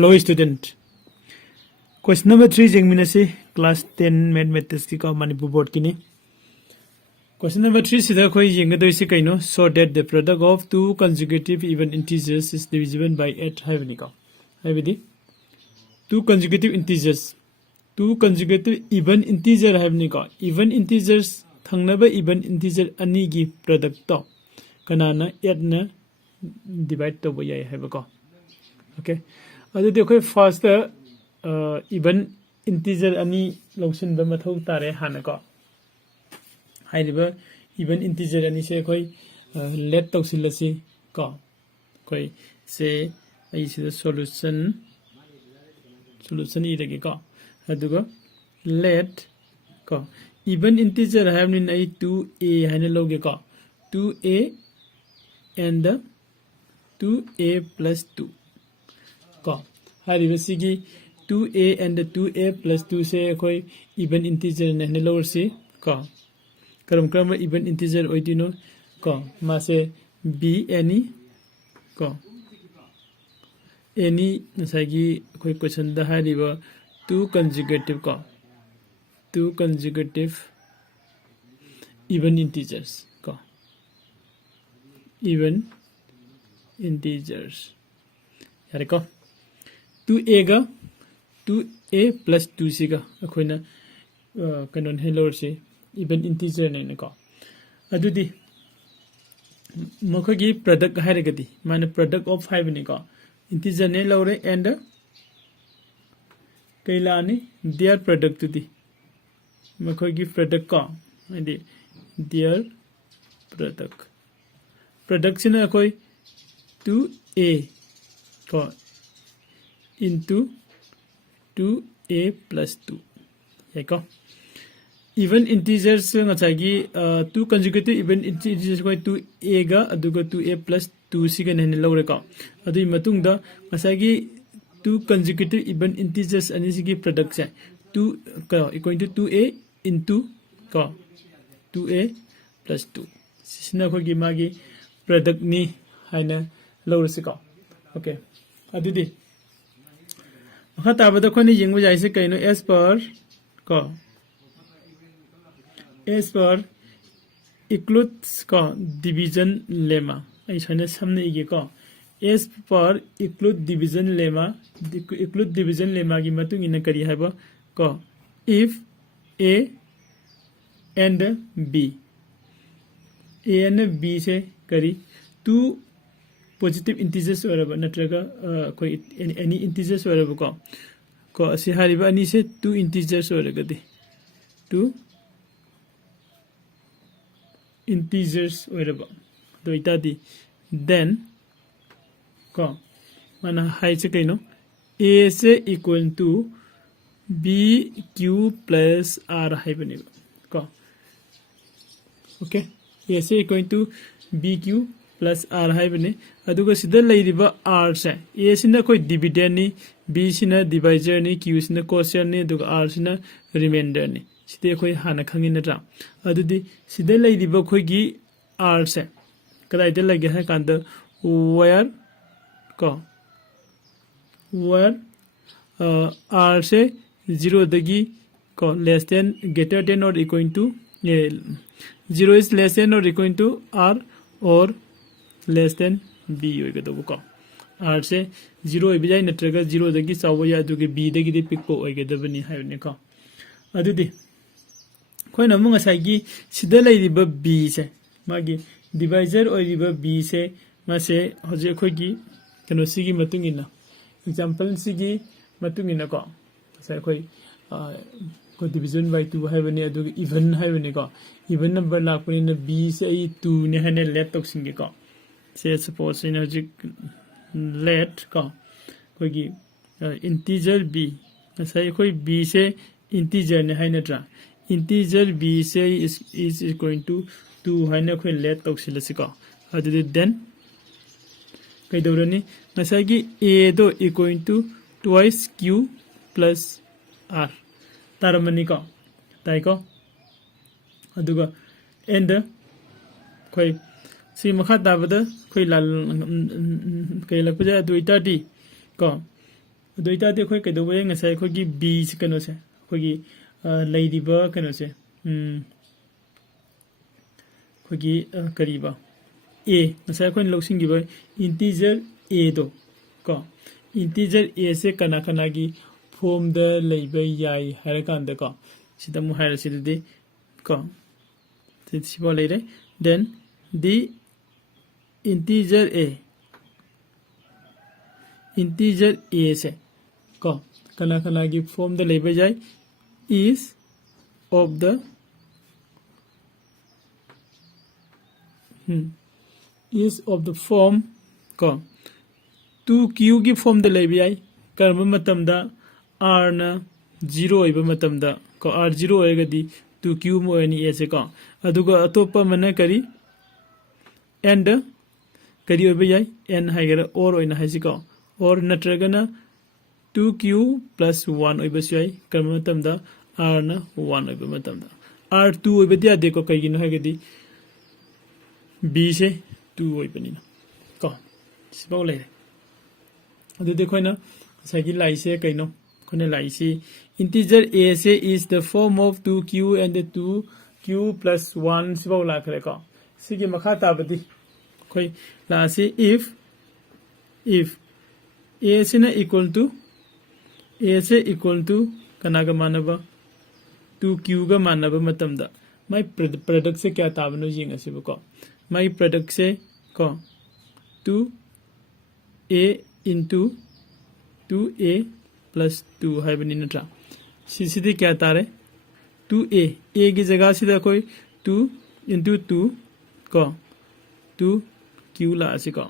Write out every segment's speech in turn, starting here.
Hello student. Question number 3 jengminasi class 10 mathematics ki ka Manipur board kini. Question number 3 sida khoi jenggadoi kaino so that the product of two consecutive even integers is divisible by 8 haibani ka. Haibidi two consecutive even integer haibani ka. Even integers thangnaba even integer ani gi product to kanana 8 na divide to boyai haibako. Okay. अदुदि अखोय first even integer अनि लौसिनबा मथौ तारे हानको हाइरिबा even integer अनि से अखोय late तौसिलसि को अखोय से आई से सॉल्यूशन इरगे को अदुगा लेट को इवन इंटीजर हाइबनिन आई 2a हाइने लोगे को 2a and 2a plus 2 को हारिबसिगी 2a and 2a plus 2 से अखोय इवन इंटीजर ने लोअर से को करम इवन इंटीजर ओइदिनो को मासे b any को any नसागी अखोय क्वेश्चन द हारिबा two consecutive even integers को even integers यारे को 2a ga 2a plus 2c ga अखोइना Kanan हेलोर से इवन इंटीजर ने को अदुदि मखगी प्रोडक्ट हाइरगदि माने प्रोडक्ट ऑफ 5 ने को इंटीजर ने लौरे एंड कैलानी देयर प्रोडक्ट दि मखगी प्रोडक्ट को आदि देयर प्रोडक्ट सिना अखोइ 2a को into 2a plus 2 याको even integers ngachagi two consecutive even integers ko 2a ga aduga 2a plus 2c ga ne lore ko adui matung da ngachagi two consecutive even integers ani sigi product se 2 ko equal to 2a into ko 2a plus 2 sina ko gi magi product ni haina lore se ko okay adudi ताबद खोने young जाइसे कइनो S पर इक्लूड्स को division lemma आई छने सामने इगे को S पर इक्लूड division lemma की मतुंग इन करी हाबो को इफ a and b से करी टू पॉजिटिव इंटीजर्स ओरब नत्रगा कोई एनी इंटीजर्स ओरब को असि हारिबा अनि से टू इंटीजर्स ओरगदि टू इंटीजर्स ओरब तो इतादि देन को माना हाइ से कइनो a से equal to b q plus r हाइबनि को ओके a से equal to b q plus r हाइबने अदुगा सिदा लैरिबा r से a सिना कोई डिविडेंड नि b सिना डिवाइजर नि q सिना कोशेयर नि अदुगा r सिना रिमाइंडर नि सिदे खोइ हाना खंगि नत्रा अदुदि सिदा लैरिबा खोइगी r से कदाइदे लगे है कांद where r से 0 दगी को less than greater than or equal to 0 is less than or equal to r or less than b होइगदबो को r से 0 होइबजाय नत्रगा 0 दगी चावो या दुगे b दगी दि पिकपो होइगदबनि हाइबने को अदुदि खोइना मंग साइगी सिदा लैरिबा b से मागी डिवाइजर ओइरिबा b से मासे हजे खोइगी कनो सिगी मतुंगिना एग्जांपल सिगी मतुंगिना को से खोइ को डिवीजन बाय 2 हाइबने अदुगे इवन हाइबने को इवन नंबर लापनि b से 2 ने हने लेट तोक्सिंगे को से सपोज इन हजिक लेट को कोई इंटीजर b ऐसा कोई b से इंटीजर ने है नत्रा इंटीजर b से is equal to 2 है ना कोई लेट तोक्सिलसि को अदुदि देन कई दौरनी ऐसा कि a दो equal to twice q plus r तारमनी को ताई को अदुगा एंड कोई सी मखा ताबद कोई लाल कई लग जाए दुईटा डी को ꯑꯗꯨ ꯑꯣꯏꯇꯥꯔꯗꯤ ꯑꯩꯈꯣꯏ ꯀꯩꯗꯧꯕ ꯉꯁꯥꯏ ꯑꯩꯈꯣꯏꯒꯤ ꯕꯤ ꯀꯩꯅꯣꯁꯦ ꯑꯩꯈꯣꯏꯒꯤ ꯂꯩꯔꯤꯕ ꯀꯩꯅꯣꯁꯦ ꯑꯩꯈꯣꯏꯒꯤ ꯀꯔꯤꯕ ꯑꯦ ꯉꯁꯥꯏ ꯑꯩꯈꯣꯏꯅ ꯂꯧꯁꯤꯟꯈꯤꯕ ꯏꯟꯇꯤꯖꯔ ꯑꯦꯗꯣ ꯀꯣ ꯏꯟꯇꯤꯖꯔ ꯑꯦꯁꯦ ꯀꯅꯥ ꯀꯅꯥꯒꯤ ꯐꯣꯝꯗ ꯂꯩꯕ ꯌꯥꯏ ꯍꯥꯏꯔꯀꯥꯟꯗ ꯀꯣ ꯁꯤꯗ ꯑꯃꯨꯛ ꯍꯥꯏꯔꯁꯤꯗꯗꯤ ꯀꯣ ꯁꯤꯐꯥꯎ ꯂꯩꯔꯦ ꯗꯦꯟ ꯗꯤ integer a से को कना कना की फॉर्म द लेबे जाए is of the form को 2q की फॉर्म द लेबे जाए कर्म मतम दा r ना 0 ओइबा मतम दा को r 0 ओएगा दी 2q मोएनी a से को अदुगा अतोपा मने करी and करी ओइबा जाए n हाइगरा और ओइना हाइसिको और नत्रगना 2q plus 1 ओइबा सुयाई कर्म मतम दा r ना 1 ओइबा मतम दा r 2 ओइबा दिया देखो कईगिनो हाइगदी b से 2 ओइबनिना को सिबाव लेरे अदु देखो ना साइकी लाई से कइनो कोने लाई से इंटीजर a से is the form of 2q and the 2q plus 1 सिबाव लाखरे को सिगी मखा ताबदी कोई ला से if a से ना equal to कना का मानबा 2q का मानबा मतम दा माई प्रोडक्ट से क्या ताबनो जिंग असिबो को माई प्रोडक्ट से को 2a into 2a plus 2 है बनी नट्रा सीधे क्या तारे 2a a की जगह सीधा कोई 2 into 2 को 2q ला असी को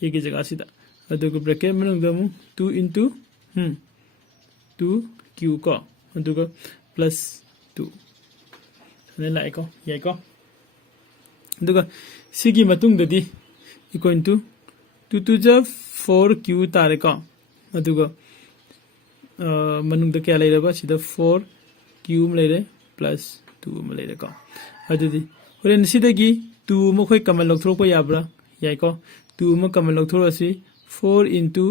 a की जगह सीधा अदुग ब्रैकेट में नंगदमु 2 into 2q को अदुग plus 2 ने लाइको याइको अदुग सिगी मतुंग ददी equal to 2 to the 4q तारे को अदुग मनुंग द क्या लेरबा सिदा 4q में लेरे plus 2 में लेरे को अदुदी होरेन सिदगी 2 म खोय कमल लौथरोपा याब्रा याइको 2 म कमल लौथरोसी 4 into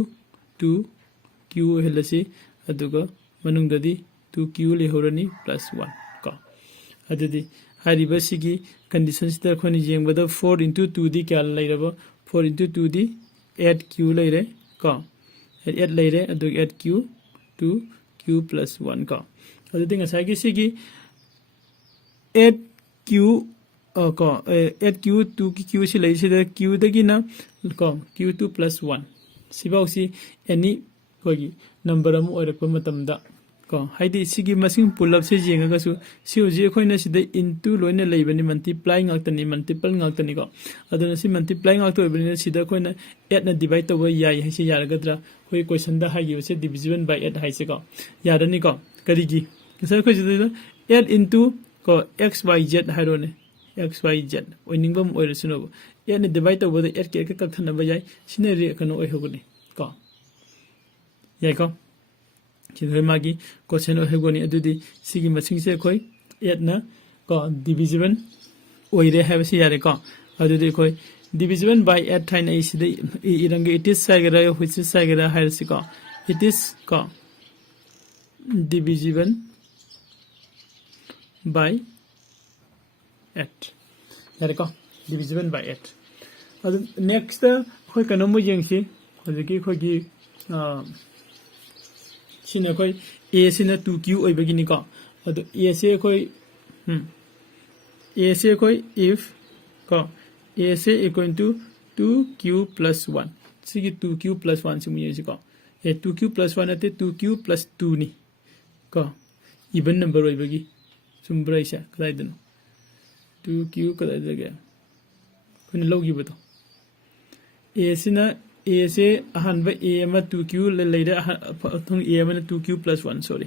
2q हेलसी अदुगा मनुंग ददी 2q लेहोरनी plus 1 को अदुदी हारिबा सिगी कंडीशन सिदा खोनि जेंगबदा 4 into 2 दी क्या लेरबा 4 into 2 दी 8q लेरे को 8 लेरे अदुग 8q 2q plus 1 को अदुदी ngसागी सिगी 8q को 8q 2 की q से लेसिदा q दगी ना को q2 plus 1 सिबाउसी एनी कोगी नंबर अमु ओरकप मतमदा को हाइदि सिगी मसिंग पुलअप से जेंगगसु सिउजी अखोइना सिदा इनटू लोइना लेबनि मल्टीप्लाई ngakतनि मल्टीपल ngakतनि को अदुना सि मल्टीप्लाई ngakतो ओबनि सिदा अखोइना 8 ना डिवाइड तब याई हाइसे यारगद्रा कोइ क्वेश्चन दा हाइगिबो से डिविजन बाय 8 हाइसे को यारनि को करिगी सर खोइ सिदा 8 into को xyz हाइरोने xyz ओइनिंगबम ओइरसुनो 8 ने डिवाइड तब 8 के कथनबा याई सिने रे कनो ओइहोगनि को याइको चिन्हय मागी क्वेश्चन ओइहोगनि अदुदी सिगी मसिंग से खोइ 8 ना को डिविजन ओइरे हाबसे यारे को अदुदी खोइ डिविजन बाय 8 थाइन इसिदे इरंगे इट इज साइगरा व्हिच इज साइगरा हायरसि को इट इज को डिविजन बाय 8 यारे को डिविजन बाय 8 अदु नेक्स्ट खोइ कनो जेंगसि हजकी खोगी सिने खोइ a सिने 2q ओइबगिनि को अदु a से खोइ a से खोइ if को a से इक्वल टू 2q plus 1 सिगी 2q plus 1 सिमु येसि को ए 2q plus 1 अते 2q plus 2 नि को इवन नंबर ओइबगी सुमब्राइसा कदाइदन 2q कदाइदगे कोन लौगिबतो a सिना a से अहनबा a अमा 2q लेरे अथुंग a अमा 2q plus 1 सॉरी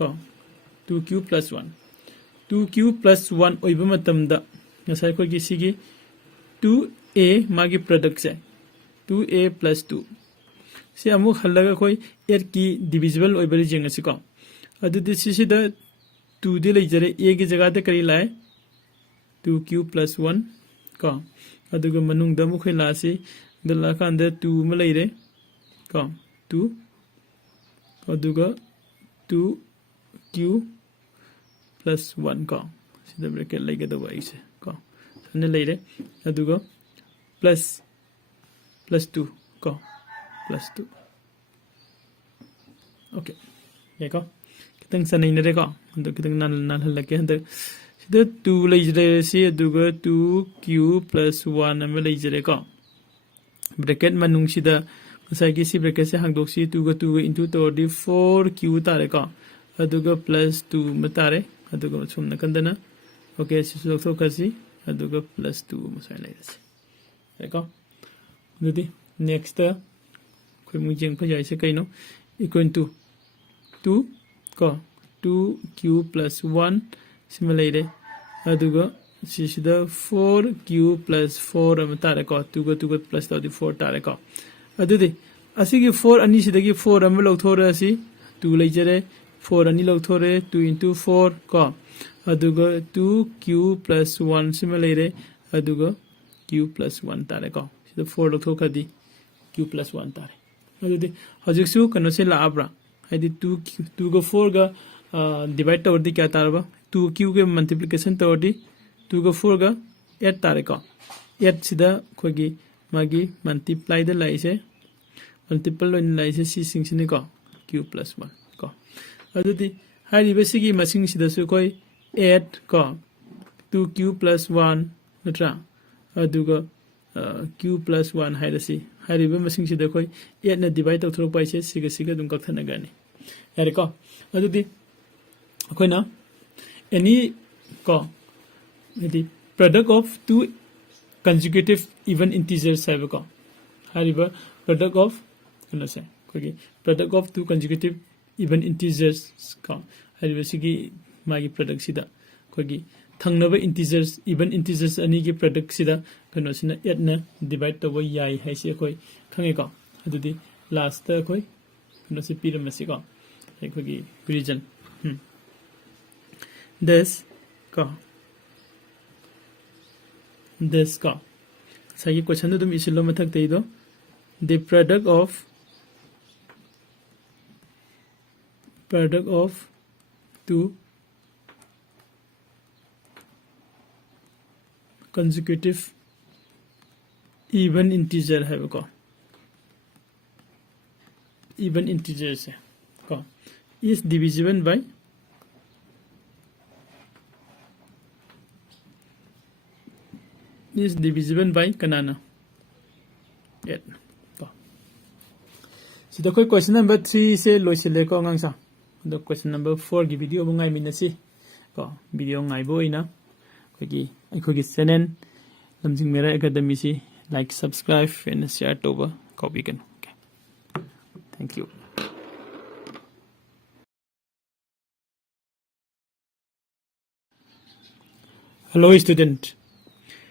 को 2q plus 1 2q plus 1 ओइबा मतमदा ngасai ko gi sigi 2a magi product से 2a plus 2 से अमु हल्लगा कोई 8 की डिविजिबल ओइबरि जेंगसि को अदु दिस इज द 2 दि लेजरे a की जगह ते करी लाए 2q plus 1 को अदुगा मनुंग द मुखै लासी दला कांदे 2 म लेरे को 2 aduga 2q plus 1 ko sida bracket laigadaba ise ko sane leire aduga plus 2 ko plus 2 okay yeko kitang sanai na re ko ando kitang nan halake ando sida 2 leijre si aduga 2q plus 1 am leijre ko bracket manung sida masai ki si bracket se hangdok si 2 ga 2 ga into to di 4q tare ko aduga plus 2 matare aduga sumna kandana okay si so kasi aduga plus 2 masai lai si eko dudi next koi mu jeng phajai se kaino equal to 2 ko 2q plus 1 similarly aduga sisida 4q plus 4 am tare ko 2 ga plus 4 tare ko adudi asigi 4 ani sidagi 4 am lawthore asi 2 leijare 4 ani lawthore 2 into 4 ko aduga 2q plus 1 similarly aduga q plus 1 tare ko sida 4 lawthokadi q plus 1 tare adudi hajiksu kano se laabra haidi 2 ga 4 ga divide tawdi kya tarba 2q के multiplication tawdi 2 ga 4 ga 8 tare ko 8 sida khogi magi multiply the lai se multiple in lai se si sing sini ko q plus 1 ko adudi hari basigi masing sida su koi 8 ko 2q plus 1 natra aduga q plus 1 hairasi hari ba masing sida koi 8 na divide to thro pai se siga dum kak thana gani yare ko adudi koi na any ko the product of two consecutive even integers have ko hariba product of kano se kogi product of two consecutive even integers ko hariba sigi magi product sida kogi thangnaba integers even integers ani gi product sida kano sina 8 na divide to yai hai se koi khange ko adudi last ta koi kano se piramasi ko kogi region this ko this ka sagi question dum isilo mathak teido the product of two consecutive even integer have ko even integers ko is divisible by kanana 8 ko sida koi question number 3 se loisile ko ngangsa the question number 4 gi video bu ngai minasi ko video ngai boina kogi channel lamjing mera academy si like subscribe and share to ba copy kan okay thank you hello student